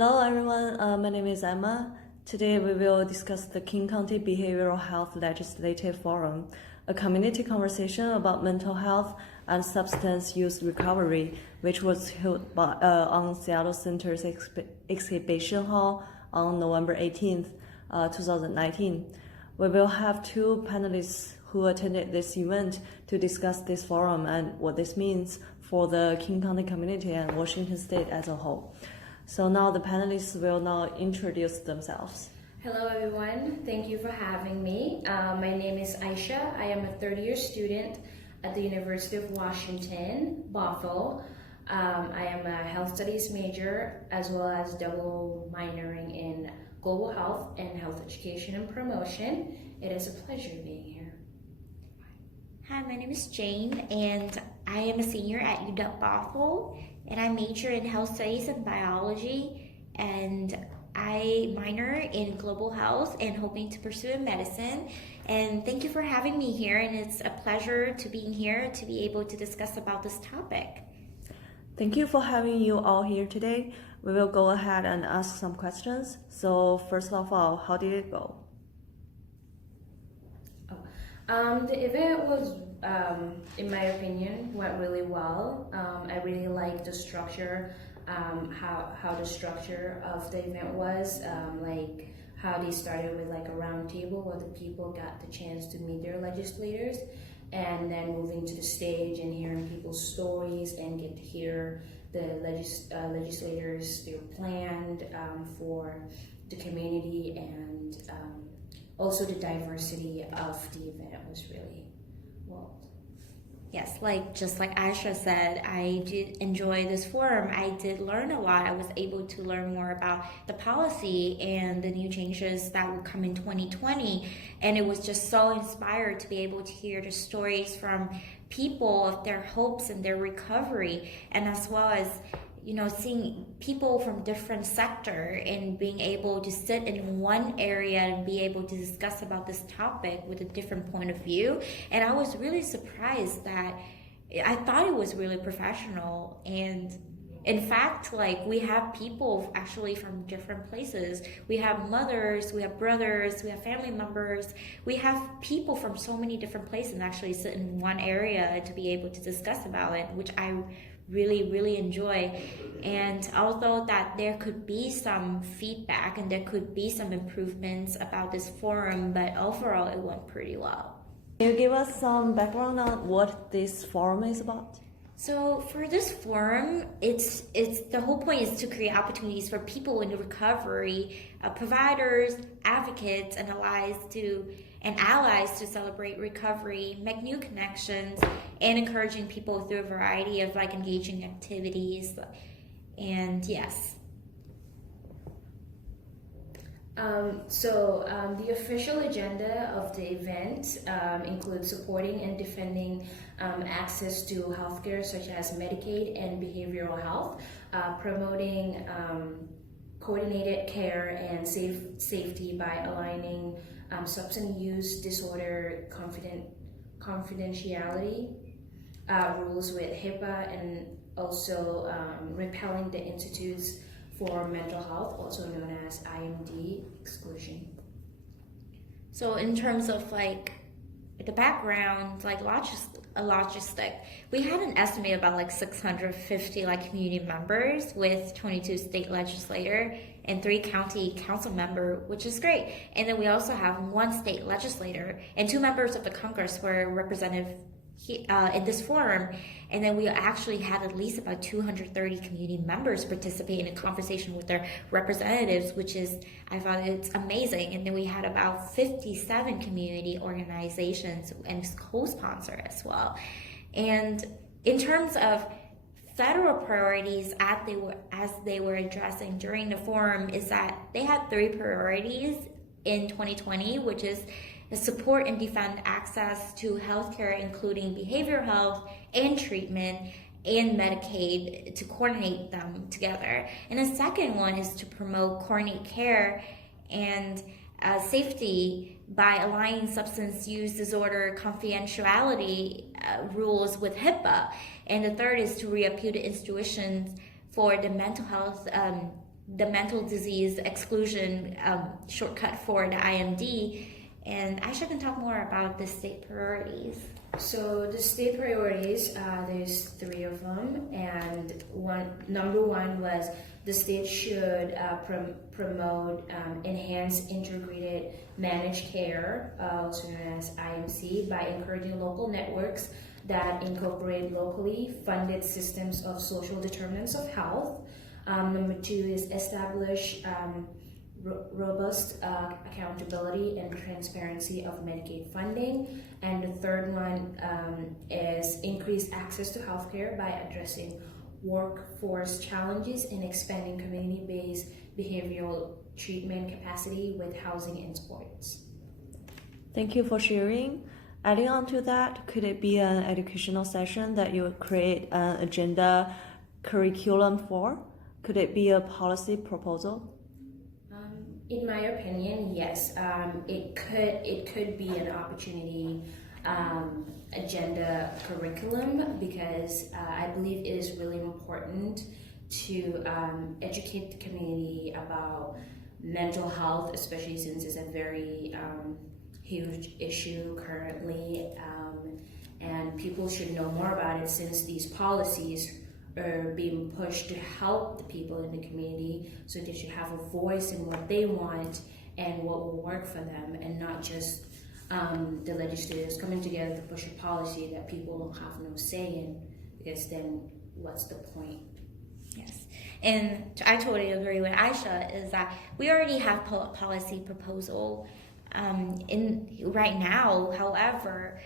Hello everyone, my name is Emma. Today we will discuss the King County Behavioral Health Legislative Forum, a community conversation about mental health and substance use recovery, which was held on Seattle Center's Exhibition Hall on November 18th, 2019. We will have two panelists who attended this event to discuss this forum and what this means for the King County community and Washington State as a whole. So now the panelists will now introduce themselves. Hello everyone, thank you for having me. My name is Aisha. I am a third-year student at the University of Washington, Bothell. I am a health studies major as well as double minoring in global health and health education and promotion. It is a pleasure being here. Hi, my name is Jane and I am a senior at UW Bothell. And I major in health studies and biology, and I minor in global health and hoping to pursue in medicine. And thank you for having me here, and it's a pleasure to be here to be able to discuss about this topic. Thank you for having you all here today. We will go ahead and ask some questions. So first of all, how did it go? The event was, in my opinion, went really well. I really liked the structure, how the structure of the event was, like how they started with like a round table where the people got the chance to meet their legislators, and then moving to the stage and hearing people's stories and get to hear the legislators, their plan for the community, and also the diversity of the event was really well. Yes, just like Aisha said, I did enjoy this forum. I did learn a lot. I was able to learn more about the policy and the new changes that will come in 2020. And it was just so inspired to be able to hear the stories from people of their hopes and their recovery, and as well as seeing people from different sector and being able to sit in one area and be able to discuss about this topic with a different point of view. And I was really surprised that I thought it was really professional. And in fact, we have people actually from different places. We have mothers, we have brothers, we have family members. We have people from so many different places and actually sit in one area to be able to discuss about it, which I really enjoy. And although that there could be some feedback and there could be some improvements about this forum, but overall it went pretty well. Can you give us some background on what this forum is about? So for this forum, it's the whole point is to create opportunities for people in the recovery, providers, advocates, and allies to celebrate recovery, make new connections, and encouraging people through a variety of engaging activities. And yes. The official agenda of the event includes supporting and defending access to healthcare such as Medicaid and behavioral health, promoting coordinated care and safety by aligning substance use disorder confidentiality rules with HIPAA, and also repelling the Institutes for Mental Health, also known as IMD, exclusion. So in terms of the background, logistic, we had an estimate about 650 community members with 22 state legislator and 3 county council member, which is great. And then we also have 1 state legislator and 2 members of the Congress were represented in this forum. And then we actually had at least about 230 community members participate in a conversation with their representatives, which is, I thought it's amazing. And then we had about 57 community organizations and co-sponsor as well. And in terms of federal priorities as they were addressing during the forum, is that they had 3 priorities in 2020, which is support and defend access to healthcare, including behavioral health and treatment and Medicaid, to coordinate them together. And the second one is to promote coordinated care and safety by aligning substance use disorder confidentiality rules with HIPAA. And the third is to reappeal the institutions for the mental health the mental disease exclusion shortcut for the IMD. And Aisha can talk more about the state priorities. So the state priorities, there's three of them, and number one was the state should promote enhanced integrated managed care, also known as IMC, by encouraging local networks that incorporate locally funded systems of social determinants of health. Number two is establish robust accountability and transparency of Medicaid funding. And the third one is increase access to healthcare by addressing workforce challenges and expanding community-based behavioral treatment capacity with housing and sports. Thank you for sharing. Adding on to that, could it be an educational session that you would create an agenda curriculum for? Could it be a policy proposal? In my opinion, yes. It could be an opportunity agenda curriculum, because I believe it is really important to educate the community about mental health, especially since it's a very huge issue currently, and people should know more about it, since these policies are being pushed to help the people in the community, so they should have a voice in what they want and what will work for them, and not just the legislators coming together to push a policy that people don't have no say in, because then what's the point? Yes, and I totally agree with Aisha, is that we already have policy proposal in right now. However,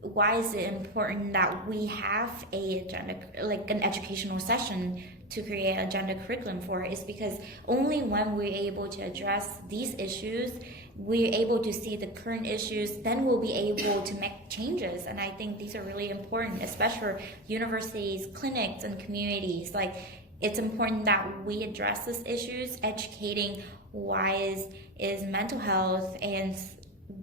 why is it important that we have a agenda, like an educational session to create an agenda curriculum for it? Is because only when we're able to address these issues, we're able to see the current issues, then we'll be able to make changes. And I think these are really important, especially for universities, clinics, and communities. Like, it's important that we address these issues, educating why is mental health and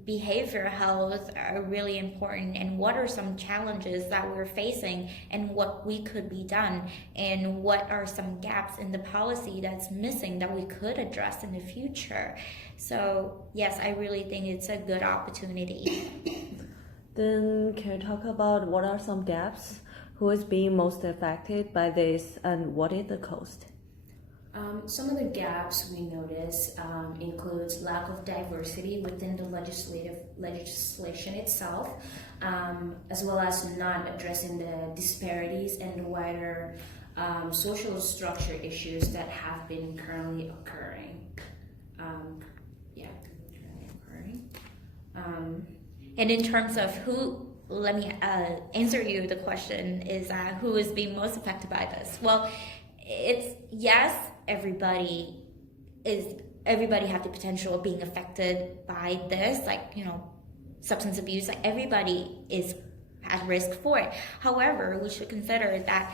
behavioral health are really important, and what are some challenges that we're facing, and what we could be done, and what are some gaps in the policy that's missing that we could address in the future. So yes, I really think it's a good opportunity. Then can you talk about what are some gaps? Who is being most affected by this, and what is the cost? Some of the gaps we notice includes lack of diversity within the legislation itself, as well as not addressing the disparities and the wider social structure issues that have been currently occurring. And in terms of who, let me answer you the question, is who is being most affected by this? Well, it's yes, everybody have the potential of being affected by this, like, you know, substance abuse. Like, everybody is at risk for it. However, we should consider that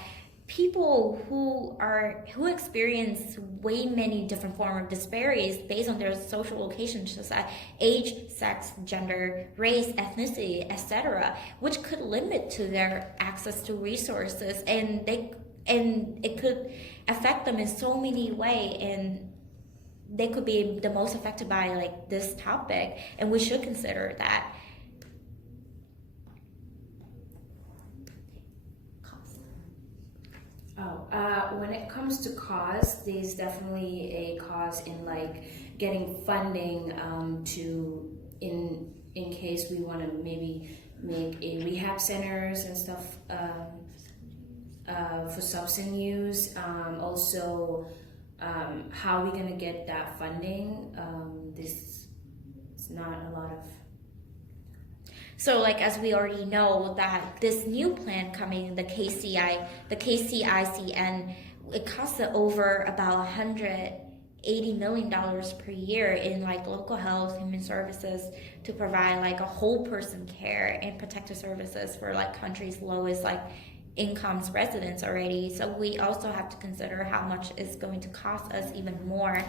people who experience way many different forms of disparities based on their social location, such as age, sex, gender, race, ethnicity, etc., which could limit to their access to resources, and it could affect them in so many ways, and they could be the most affected by like this topic, and we should consider that. When it comes to cost, there's definitely a cost in like getting funding in case we want to maybe make a rehab centers and stuff for substance use. Also, how are we gonna get that funding? This is not a lot of. So, like, as we already know, that this new plan coming, the KCICN, it costs over about $180 million per year in like local health, human services, to provide like a whole person care and protective services for like countries' lowest like incomes residents already. So we also have to consider how much it's going to cost us even more,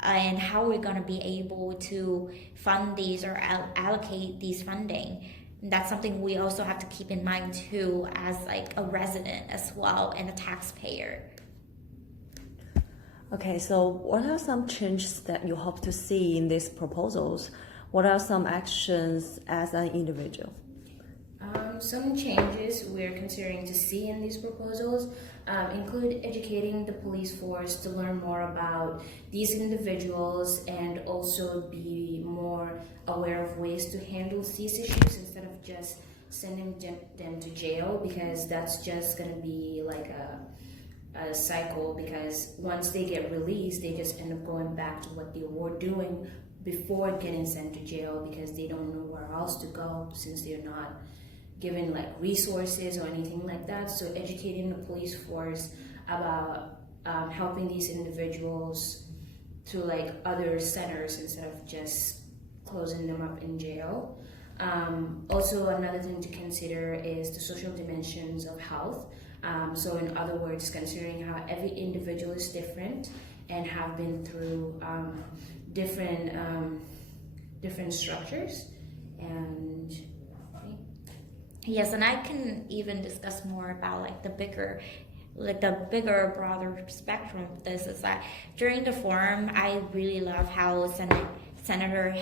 and how we're going to be able to fund these or allocate these funding. And that's something we also have to keep in mind too, as like a resident as well and a taxpayer. Okay, so what are some changes that you hope to see in these proposals? What are some actions as an individual? Some changes we're considering to see in these proposals include educating the police force to learn more about these individuals and also be more aware of ways to handle these issues instead of just sending them to jail, because that's just going to be like a cycle, because once they get released they just end up going back to what they were doing before getting sent to jail, because they don't know where else to go since they're not given like resources or anything like that. So educating the police force about helping these individuals to like other centers instead of just closing them up in jail. Also, another thing to consider is the social dimensions of health. So in other words, considering how every individual is different and have been through different structures. And Yes, and I can even discuss more about like the bigger, broader spectrum of this. Is that during the forum, I really love how Senator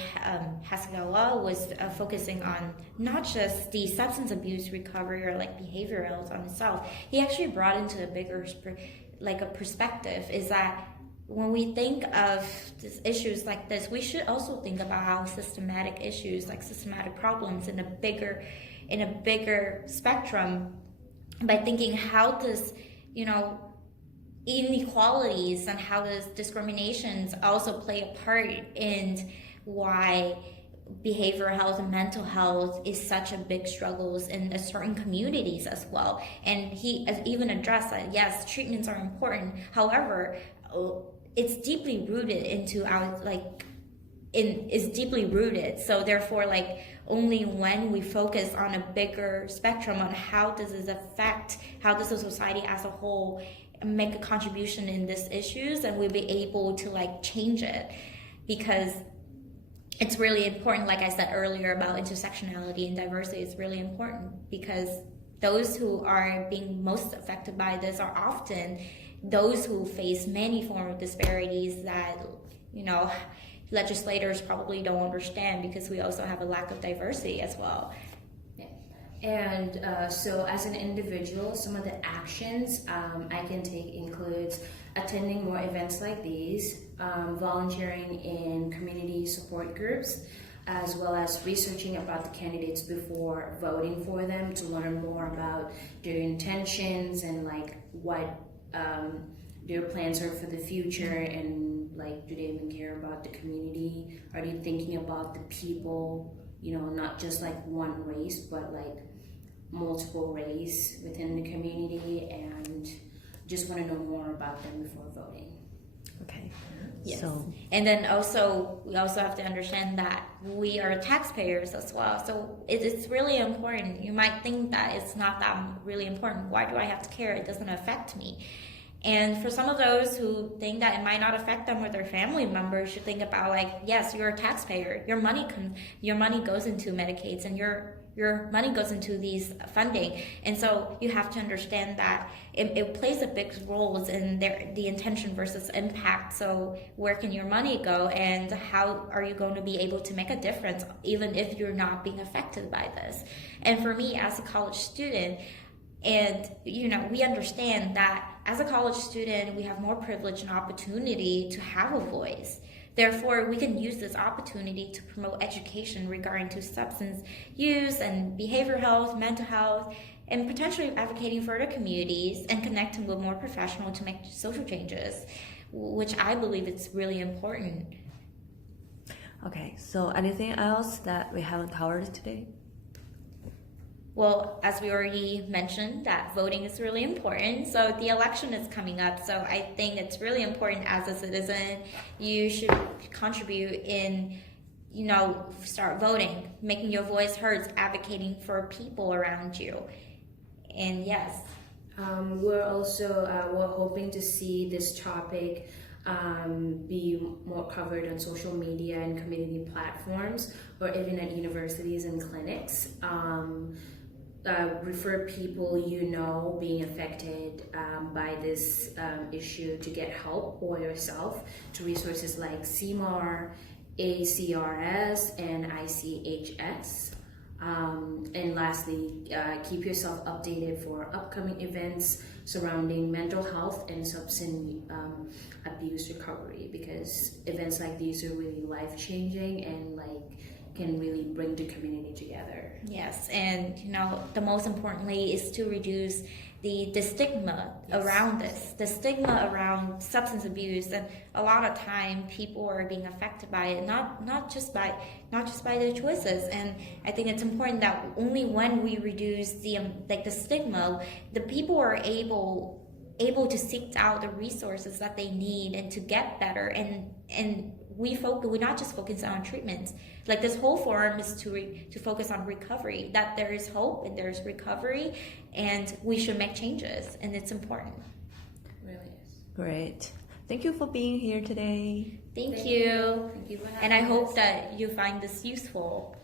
Hasegawa was focusing on not just the substance abuse recovery or like behavioral health on itself. He actually brought into a bigger, like a perspective. Is that when we think of issues like this, we should also think about how systematic issues, like systematic problems, in a bigger spectrum, by thinking how does, inequalities and how does discriminations also play a part in why behavioral health and mental health is such a big struggles in certain communities as well. And he has even addressed that yes, treatments are important, however it's deeply rooted into our is deeply rooted. So therefore, only when we focus on a bigger spectrum on how does this affect, how does the society as a whole make a contribution in these issues, and we'll be able to change it. Because it's really important, like I said earlier, about intersectionality and diversity is really important, because those who are being most affected by this are often those who face many forms of disparities that, legislators probably don't understand, because we also have a lack of diversity as well. Yeah. And so as an individual, some of the actions I can take includes attending more events like these, volunteering in community support groups, as well as researching about the candidates before voting for them to learn more about their intentions and what their plans are for the future, and do they even care about the community? Are they thinking about the people, not just one race, but multiple race within the community, and just want to know more about them before voting. Okay. Yes. So, and then also, we also have to understand that we are taxpayers as well. So it's really important. You might think that it's not that really important. Why do I have to care? It doesn't affect me. And for some of those who think that it might not affect them or their family members, should think about yes, you're a taxpayer. Your money goes into Medicaids, and your money goes into these funding. And so you have to understand that it plays a big role in the intention versus impact. So where can your money go, and how are you going to be able to make a difference even if you're not being affected by this? And for me as a college student, and we understand that as a college student, we have more privilege and opportunity to have a voice. Therefore, we can use this opportunity to promote education regarding to substance use and behavioral health, mental health, and potentially advocating for other communities and connecting with more professionals to make social changes, which I believe is really important. okay, so anything else that we haven't covered today? Well, as we already mentioned, that voting is really important. So the election is coming up. So I think it's really important as a citizen, you should contribute in, start voting, making your voice heard, advocating for people around you. And yes. We're also we're hoping to see this topic be more covered on social media and community platforms, or even at universities and clinics. refer people being affected by this issue to get help, or yourself, to resources like CMAR, ACRS, and ICHS. And lastly, keep yourself updated for upcoming events surrounding mental health and substance abuse recovery, because events like these are really life-changing and can really bring the community together. Yes, and the most importantly is to reduce the stigma around this, the stigma around substance abuse, and a lot of time people are being affected by it, not just by their choices. And I think it's important that only when we reduce the stigma, the people are able to seek out the resources that they need and to get better. And we're not just focusing on treatments. Like, this whole forum is to focus on recovery, that there is hope and there's recovery, and we should make changes, and it's important. It really is. Great. Thank you for being here today. Thank you. Thank you for having And I hope us. that you find this useful.